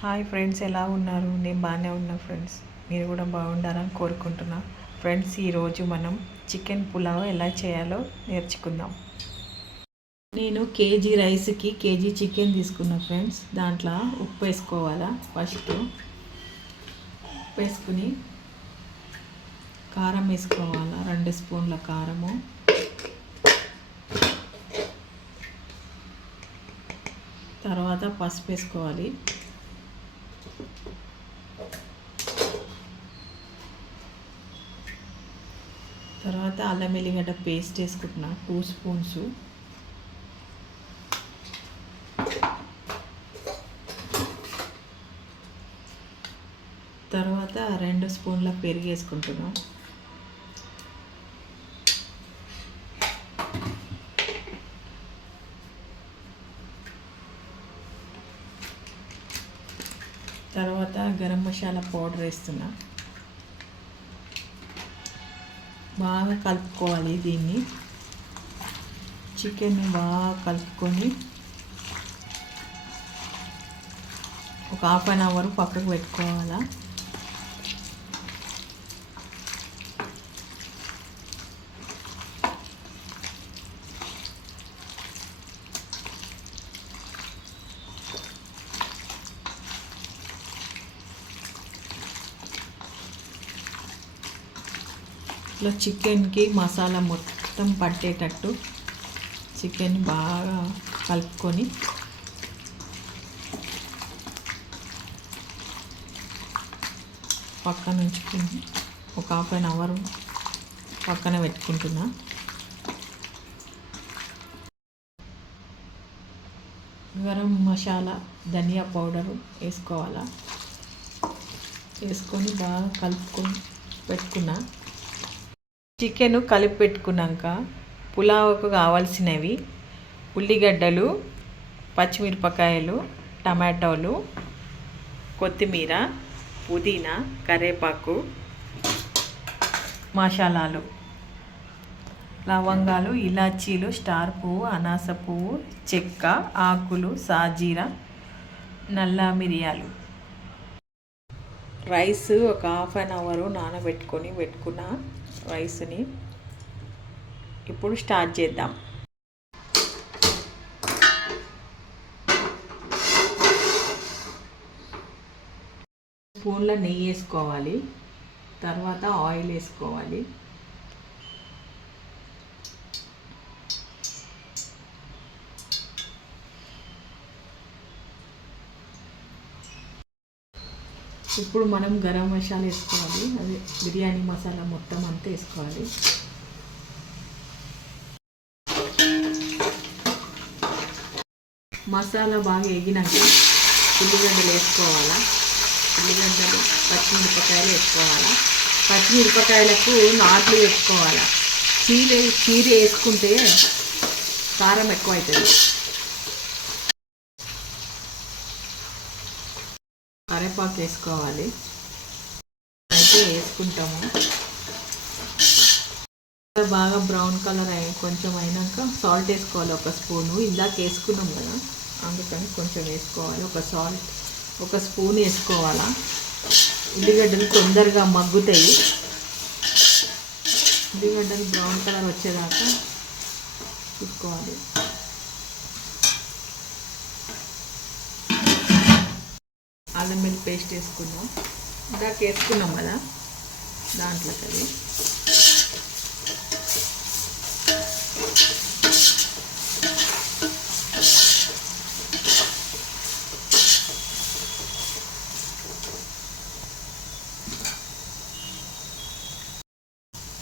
Hi friends ఎలా ఉన్నారు? నేను బాగానే ఉన్నా ఫ్రెండ్స్ మీరు కూడా బాగుండాలని కోరుకుంటున్నా. ఫ్రెండ్స్ ఈరోజు మనం చికెన్ పులావ్ ఎలా చేయాలో నేర్చుకుందాం. నేను కేజీ రైస్కి కేజీ చికెన్ తీసుకున్నా ఫ్రెండ్స్ దాంట్లో ఉప్పు వేసుకోవాలా ఫస్ట్ ఉప్పు వేసుకుని కారం వేసుకోవాలా రెండు స్పూన్ల కారము. తర్వాత పసుపు వేసుకోవాలి. తర్వాత అల్లం వెల్లిగడ్డ పేస్ట్ వేసుకుంటున్నా టూ స్పూన్స్ తర్వాత రెండు స్పూన్ల పెరుగు వేసుకుంటున్నాం. తర్వాత గరం మసాలా పౌడర్ వేస్తున్నాను బాగా కలుపుకోవాలి దీన్ని. చికెన్ని బాగా కలుపుకొని ఒక హాఫ్ అన్ అవర్ పక్కకు పెట్టుకోవాలా. ఇట్లా చికెన్కి మసాలా మొత్తం పట్టేటట్టు చికెన్ బాగా కలుపుకొని పక్కన ఉంచుకుని ఒక హాఫ్ అన్ అవర్ పక్కన పెట్టుకుంటున్నా. గరం మసాలా ధనియా పౌడరు వేసుకోవాలా? వేసుకొని బాగా కలుపుకొని పెట్టుకున్నా. చికెన్ కలిపి పెట్టుకున్నాక పులావుకు కావాల్సినవి ఉల్లిగడ్డలు పచ్చిమిరపకాయలు టమాటోలు కొత్తిమీర పుదీనా కరేపాకు మసాలాలు. లవంగాలు ఇలాచీలు స్టార్ పువ్వు అనాస పువ్వు చెక్క ఆకులు సాజీర నల్ల మిరియాలు. రైస్ ఒక హాఫ్ అన్ అవర్ నానబెట్టుకొని పెట్టుకున్న రైస్ని ఇప్పుడు స్టార్ట్ చేద్దాం. స్పూన్లో నెయ్యి వేసుకోవాలి తర్వాత ఆయిల్ వేసుకోవాలి. ఇప్పుడు మనం గరం మసాలా వేసుకోవాలి. అదే బిర్యానీ మసాలా మొత్తం అంతా వేసుకోవాలి. మసాలా బాగా ఎగినాక ఉల్లిగడ్డలు వేసుకోవాలా. ఉల్లిగడ్డలు పచ్చిమిరపకాయలు వేసుకోవాలా. పచ్చిమిరపకాయలకు నాట్లు వేసుకోవాలా. చీర చీర వేసుకుంటే కారం ఎక్కువ అవుతుంది కరివేపాకు వేసుకోవాలి. అయితే వేసుకుంటాము. బాగా బ్రౌన్ కలర్ అయ్యి కొంచెం అయినాక సాల్ట్ వేసుకోవాలి. ఒక స్పూను. ఇందాక వేసుకున్నాం కదా అందుకని కొంచెం వేసుకోవాలి. ఒక సాల్ట్ ఒక స్పూన్ వేసుకోవాలా? ఉల్లిగడ్డలు తొందరగా మగ్గుతాయి. ఉల్లిగడ్డలు బ్రౌన్ కలర్ వచ్చేదాకా చూసుకోవాలి అల్లం వెల్లి పేస్ట్ వేసుకుందాం ఇందాక వేసుకున్నాం కదా దాంట్లోకి అది.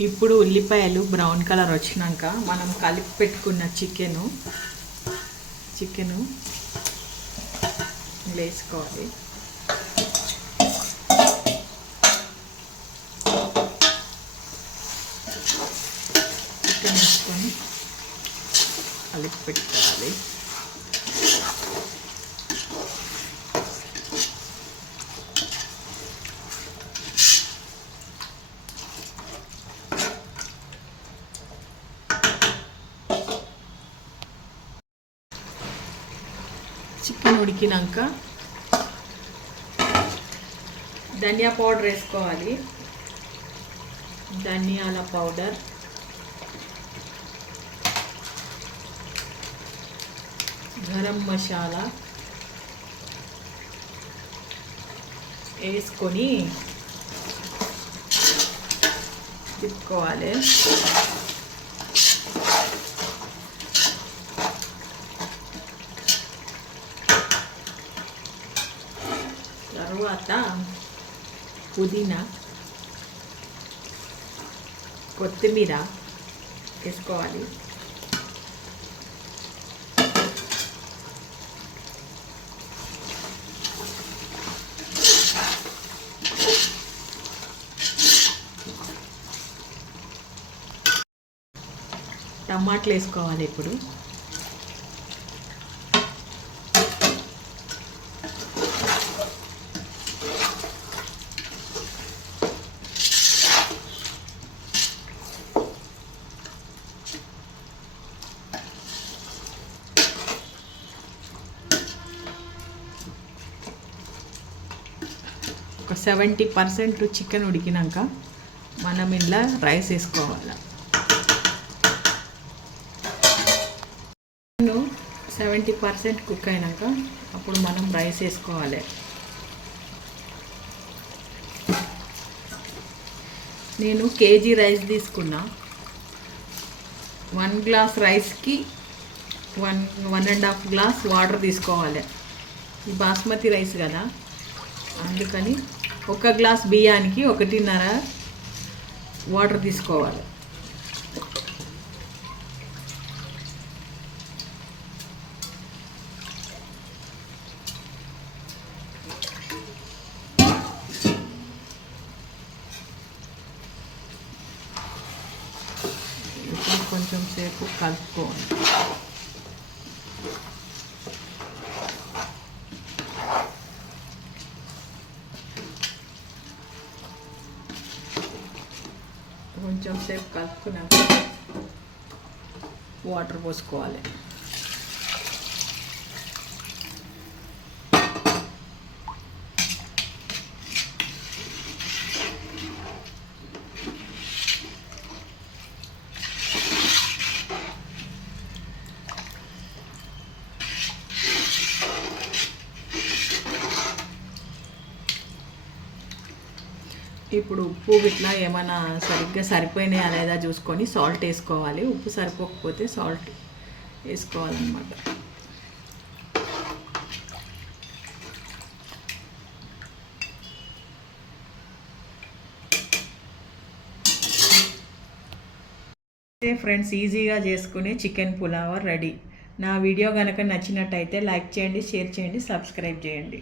ఇప్పుడు ఉల్లిపాయలు బ్రౌన్ కలర్ వచ్చినాక మనం కలిపి పెట్టుకున్న చికెను చికెను వేసుకోవాలి. చికెన్ వేసుకొని కలిపి పెట్టుకోవాలి చికెన్ ఉడికినాక ధనియా పౌడర్ వేసుకోవాలి. ధనియాల పౌడర్ గరం మసాలా వేసుకొని తిప్పుకోవాలి. తర్వాత పుదీనా కొత్తిమీర వేసుకోవాలి. టమాటాలు వేసుకోవాలి ఇప్పుడు. ఒక సెవెంటీ పర్సెంట్ చికెన్ ఉడికినాక మనం ఇలా రైస్ వేసుకోవాలి. సెవెంటీ పర్సెంట్ కుక్ అయినాక అప్పుడు మనం రైస్ వేసుకోవాలి. నేను కేజీ రైస్ తీసుకున్నా. వన్ గ్లాస్ రైస్కి one one and half glass water తీసుకోవాలి. ఈ బాస్మతి రైస్ కదా. అందుకని ఒక గ్లాస్ బియ్యానికి ఒకటిన్నర వాటర్ తీసుకోవాలి ఇప్పుడు కొంచెం సేపు కలుపుకోవాలి కొంచెం సేపు కలుపుకున్నాక వాటర్ పోసుకోవాలి ఇప్పుడు ఉప్పు ఇట్లా ఏమైనా సరిగ్గా సరిపోయినాయా లేదా చూసుకొని సాల్ట్ వేసుకోవాలి. ఉప్పు సరిపోకపోతే సాల్ట్ వేసుకోవాలన్నమాట. ఫ్రెండ్స్ ఈజీగా చేసుకునే చికెన్ పులావర్ రెడీ. నా వీడియో కనుక నచ్చినట్టయితే లైక్ చేయండి షేర్ చేయండి సబ్స్క్రైబ్ చేయండి.